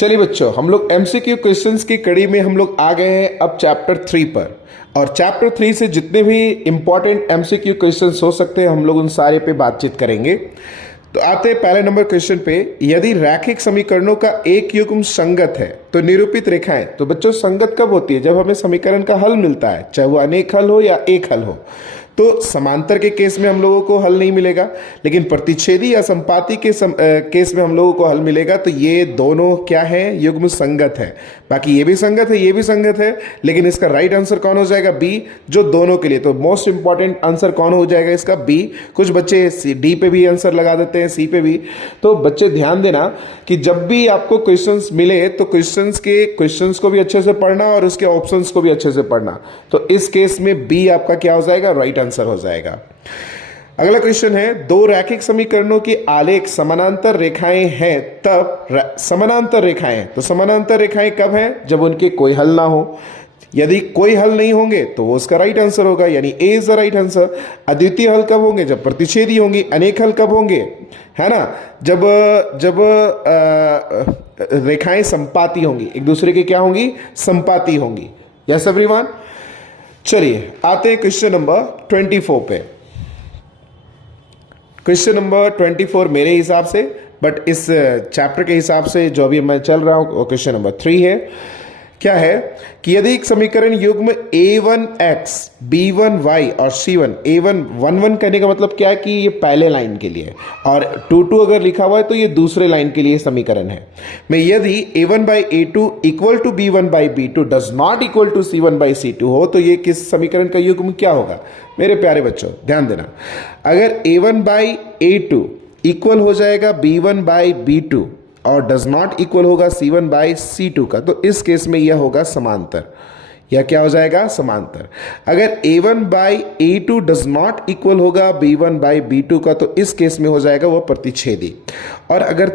चलिए बच्चों, हम लोग एमसीक्यू क्वेश्चंस की कड़ी में हम लोग आ गए हैं अब चैप्टर 3 पर। और चैप्टर 3 से जितने भी इंपॉर्टेंट एमसीक्यू क्वेश्चंस हो सकते हैं हम लोग उन सारे पे बातचीत करेंगे। तो आते हैं पहले नंबर क्वेश्चन पे। यदि रैखिक समीकरणों का एक युग्म संगत है तो निरूपित रेखाएं। तो बच्चों, संगत कब होती है? जब हमें समीकरण का हल मिलता है, चाहे वो अनेक हल हो या एक हल हो। तो समांतर के केस में हम लोगों को हल नहीं मिलेगा, लेकिन प्रतिच्छेदी या संपाती के केस में हम लोगों को हल मिलेगा। तो ये दोनों क्या है? युग्म संगत है। बाकी ये भी संगत है, ये भी संगत है, लेकिन इसका राइट आंसर कौन हो जाएगा? बी, जो दोनों के लिए। तो मोस्ट इंपॉर्टेंट आंसर कौन हो जाएगा इसका? बी। कुछ बच्चे डी पे भी आंसर लगा देते हैं, सी पे भी। तो बच्चे ध्यान देना कि जब भी आपको क्वेश्चंस मिले तो क्वेश्चंस को भी अच्छे से पढ़ना और उसके ऑप्शंस को भी अच्छे से पढ़ना। तो इस केस में बी आपका क्या हो जाएगा? राइट आंसर हो जाएगा। अगला क्वेश्चन है, दो रैखिक समीकरणों की आलेख समानांतर रेखाएं हैं तब समानांतर रेखाएं। तो समानांतर रेखाएं कब हैं? जब उनके कोई हल ना हो। यदि कोई हल नहीं होंगे तो वो उसका राइट आंसर होगा, यानी ए इज द राइट आंसर। अद्वितीय हल कब होंगे? जब प्रतिच्छेदी होंगी। अनेक हल कब होंगे? है ना, जब रेखाएं संपाती होंगी, एक दूसरे के क्या होंगी? संपाती होंगी। Yes everyone. चलिए आते हैं क्वेश्चन नंबर 24 पे। क्वेश्चन नंबर 24 मेरे हिसाब से, बट इस चैप्टर के हिसाब से जो अभी मैं चल रहा हूं वो क्वेश्चन नंबर 3 है। क्या है कि यदि एक समीकरण युग्म a1x b1y और c1, a1 1 कहने का मतलब क्या है कि ये पहले लाइन के लिए, और 2 अगर लिखा हुआ है तो ये दूसरे लाइन के लिए समीकरण है। मैं यदि a1 by a2 equal to b1 by b2 does not equal to c1 by c2 हो तो ये किस समीकरण का युग्म क्या होगा? मेरे प्यारे बच्चों ध्यान देना, अगर a1 बाई a2 इक्वल हो जाएगा b1 बाई b2 और डज नॉट इक्वल होगा c1 बाई c2 का, तो इस केस में यह होगा समांतर। यह क्या हो जाएगा? समांतर। अगर a1 by a2 does not equal होगा b1 बाई b2 का, तो इस केस में हो जाएगा वह प्रतिच्छेदी। और अगर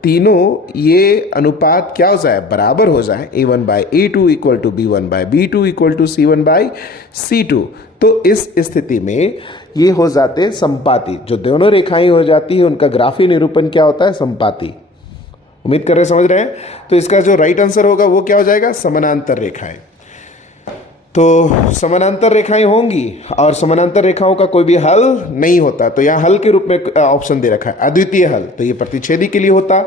तीनों ये अनुपात क्या हो जाए? बराबर हो जाए, a1 by a2 equal to b1 by b2 equal to c1 by c2, तो इस स्थिति में ये हो जाते हैं संपाती। जो दोनों रेखाएं हो जाती है उनका ग्राफीय निरूपण क्या होता है? संपाती। उम्मीद कर रहे समझ रहे हैं। तो इसका जो राइट आंसर होगा वो क्या हो जाएगा? समानांतर रेखाएं। तो समानांतर रेखाएं होंगी और समानांतर रेखाओं का कोई भी हल नहीं होता, तो यहां हल के रूप में ऑप्शन दे रखा है अद्वितीय हल, तो ये प्रतिच्छेदी के लिए होता।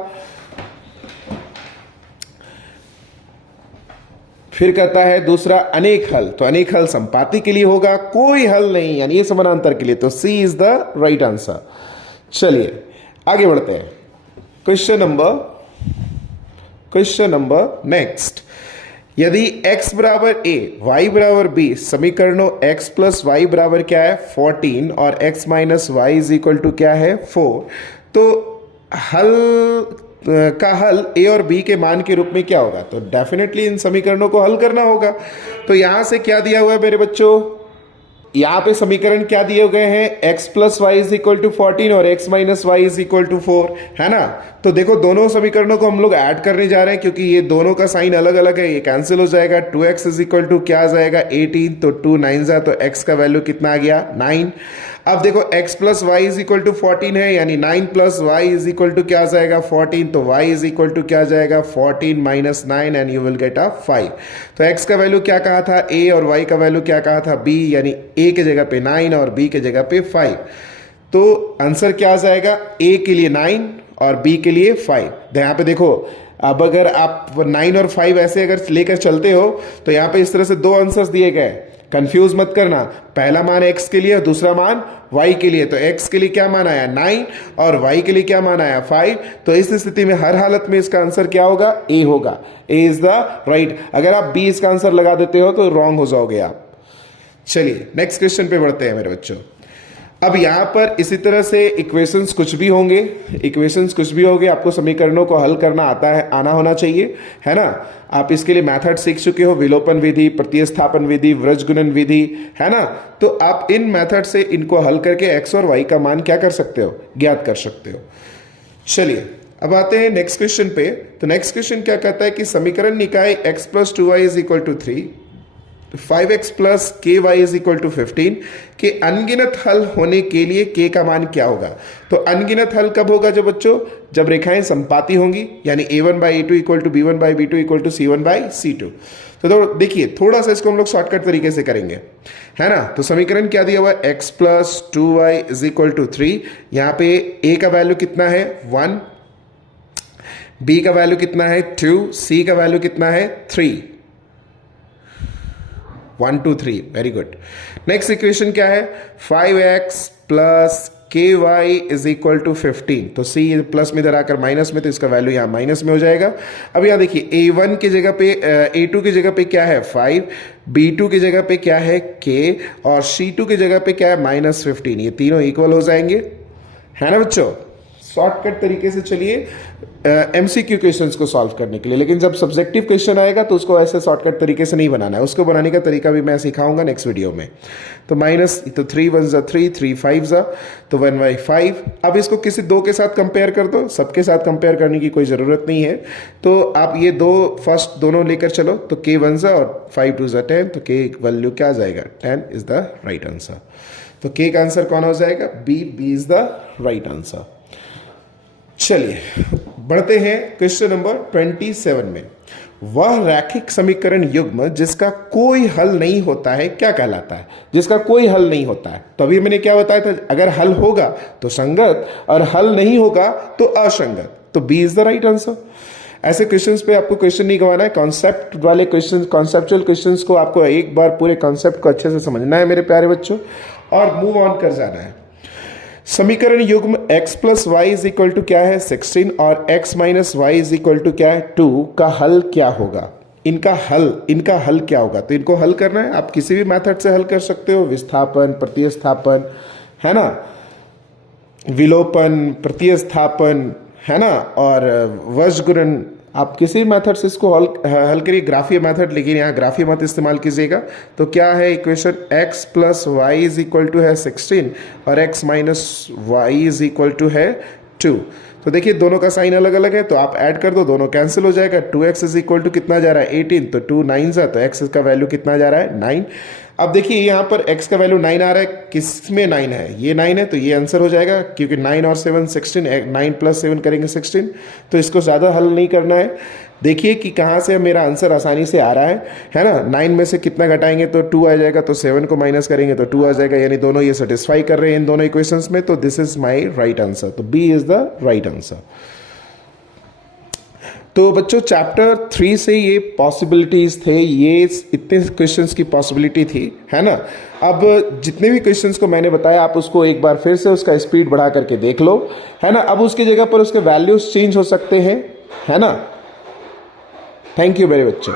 फिर कहता है दूसरा अनेक हल, तो अनेक हल संपाती के लिए होगा, कोई हल नहीं यानी ये समानांतर के लिए, तो C is the right answer. चलिए आगे बढ़ते हैं। Question number next. यदि x बराबर a y बराबर b समीकरणों x प्लस वाई बराबर क्या है? 14 और x minus y is equal to क्या है? 4, तो हल का हल a और b के मान के रूप में क्या होगा? तो डेफिनेटली इन समीकरणों को हल करना होगा। तो यहां से क्या दिया हुआ है मेरे बच्चों? यहां पे समीकरण क्या दिए गए हैं? x plus y is equal to 14 और x minus y is equal to 4, है ना। तो देखो दोनों समीकरणों को हम लोग ऐड करने जा रहे हैं, क्योंकि ये दोनों का साइन अलग अलग है, ये कैंसिल हो जाएगा। 2x इज इक्वल टू क्या आ जाएगा? 18, तो 2 9 जा, तो x का वैल्यू कितना आ गया? 9। अब देखो x plus y is equal to 14 है, यानी 9 plus y is equal to क्या आ जाएगा? 14, तो y इज इक्वल टू क्या आ जाएगा? 14 minus 9 and you will get a 5। तो x का वैल्यू क्या कहा था? a, और y का वैल्यू क्या कहा था? b, यानी a के जगह पे 9 और b के जगह पे 5। तो आंसर क्या आ जाएगा? a के लिए 9 और b के लिए 5। तो यहाँ पे देखो, अब अगर आप 9 और 5 ऐसे अगर लेकर चलते हो तो यहाँ पे इस तरह से दो आंसर्स दिए गए, कंफ्यूज मत करना। पहला मान x के लिए और दूसरा मान y के लिए। तो x के लिए क्या मान आया? 9 और y के लिए क्या मान आया? 5। तो इस स्थिति में हर हालत में इसका आंसर क्या होगा? a होगा। a is the right. अगर आप b इसका आंसर लगा देते हो तो रॉन्ग हो जाओगे आप। चलिए नेक्स्ट क्वेश्चन पे बढ़ते हैं मेरे बच्चों। अब यहां पर इसी तरह से इक्वेशंस कुछ भी होंगे, आपको समीकरणों को हल करना आना होना चाहिए, है ना। आप इसके लिए मेथड सीख चुके हो, विलोपन विधि, प्रतिस्थापन विधि, वृज्जगुणन विधि, है ना। तो आप इन मेथड से इनको हल करके x और y का मान क्या कर सकते हो? ज्ञात कर सकते हो। चलिए अब आते हैं नेक्स्ट क्वेश्चन पे। तो नेक्स्ट क्वेश्चन क्या कहता है कि समीकरण निकाय x plus 2y is equal to 3 5x plus k y is equal to 15 के अनगिनत हल होने के लिए के का मान क्या होगा? तो अनगिनत हल कब होगा जो बच्चों? जब रेखाएं संपाती होंगी, यानी a1 by a2 equal to b1 by b2 equal to c1 by c2। तो देखिए थोड़ा सा इसको हम लोग शॉर्टकट तरीके से करेंगे, है ना। तो समीकरण क्या दिया हुआ है? x plus 2y is equal to 3। यहां पे a का वैल्यू कितना है? 1, b का वैल्यू कितना है? 2, c का वैल्यू कितना है? 3। 1 2 3, वेरी गुड। नेक्स्ट इक्वेशन क्या है? 5x plus k y is equal to 15। तो c प्लस में इधर आकर माइनस में, तो इसका वैल्यू यहां माइनस में हो जाएगा। अब यहां देखिए a1 की जगह पे a2 की जगह पे क्या है? 5, b2 की जगह पे क्या है? k, और c2 की जगह पे क्या है? माइनस 15। ये तीनों इक्वल हो जाएंगे, है ना बच्चों। शॉर्टकट तरीके से चलिए एमसीक्यू क्वेश्चंस को सॉल्व करने के लिए, लेकिन जब सब्जेक्टिव क्वेश्चन आएगा तो उसको ऐसे शॉर्टकट तरीके से नहीं बनाना है, उसको बनाने का तरीका भी मैं सिखाऊंगा नेक्स्ट वीडियो में। तो माइनस, तो 3 1 जा 3, 3 5 जा, तो 1/5। अब इसको किसी दो के साथ कंपेयर कर दो, सबके साथ कंपेयर करने की कोई ज़रूरत नहीं है। तो आप ये दो फर्स्ट दोनों लेकर चलो, तो k 1 जा और 5 2 जा 10, तो k वैल्यू क्या आ जाएगा? 10 इज द राइट आंसर। तो k का आंसर कौन हो जाएगा? B is the right answer. चलिए बढ़ते हैं क्वेश्चन नंबर 27 में। वह रैखिक समीकरण युग्म जिसका कोई हल नहीं होता है क्या कहलाता है? जिसका कोई हल नहीं होता है, तो अभी मैंने क्या बताया था? अगर हल होगा तो संगत और हल नहीं होगा तो असंगत। तो B is the right answer. ऐसे क्वेश्चंस पे आपको क्वेश्चन नहीं गंवाना है। कॉन्सेप्ट वाले क्वेश्चंस, कॉन्सेप्चुअल क्वेश्चंस को आपको एक बार पूरे कॉन्सेप्ट को अच्छे से समझना है मेरे प्यारे बच्चों, और मूव ऑन कर जाना है। समीकरण युग्म x plus y is equal to क्या है? 16, और x minus y is equal to क्या है? 2 का हल क्या होगा? इनका हल क्या होगा? तो इनको हल करना है, आप किसी भी मेथड से हल कर सकते हो, विस्थापन, प्रतिस्थापन, है ना, विलोपन, प्रतिस्थापन, है ना, और वज्रगुणन, आप किसी मेथड से इसको हल करिए, ग्राफीय मेथड, लेकिन यहाँ ग्राफीय मत इस्तेमाल कीजिएगा। तो क्या है equation? x plus y is equal to है 16 और x minus y is equal to है 2। तो देखिए दोनों का साइन अलग अलग है, तो आप ऐड कर दो, दोनों कैंसिल हो जाएगा। 2x इज इक्वल टू कितना जा रहा है? 18, तो 2 9 जा, तो x का वैल्यू कितना जा रहा है? 9। अब देखिए यहाँ पर x का वैल्यू 9 आ रहा है, किस में 9 है? ये 9 है, तो ये आंसर हो जाएगा, क्योंकि 9 और 7 16, 9 प्लस 7 करेंगे 16। तो इसको ज़्यादा हल नहीं करना है। देखिए कि कहाँ से मेरा आंसर आसानी से आ रहा है ना। 9 में से कितना घटाएंगे तो 2 आ जाएगा, तो 7 को माइनस करेंगे तो 2 आ जाएगा, यानी दोनों ये सेटिस्फाई कर रहे हैं इन दोनों इक्वेशंस में। तो this is my right answer. तो B is the right answer. तो बच्चों चैप्टर 3 से ये पॉसिबिलिटीज थे, ये इतने क्वेश्चंस की पॉसिबिलिटी थी, है ना। अब जितने भी क्वेश्चंस को मैंने बताया आप उसको एक बार फिर से उसका स्पीड बढ़ा करके देख लो, है ना। अब उसकी जगह पर उसके वैल्यूज चेंज हो सकते हैं, है ना। थैंक यू मेरे बच्चों।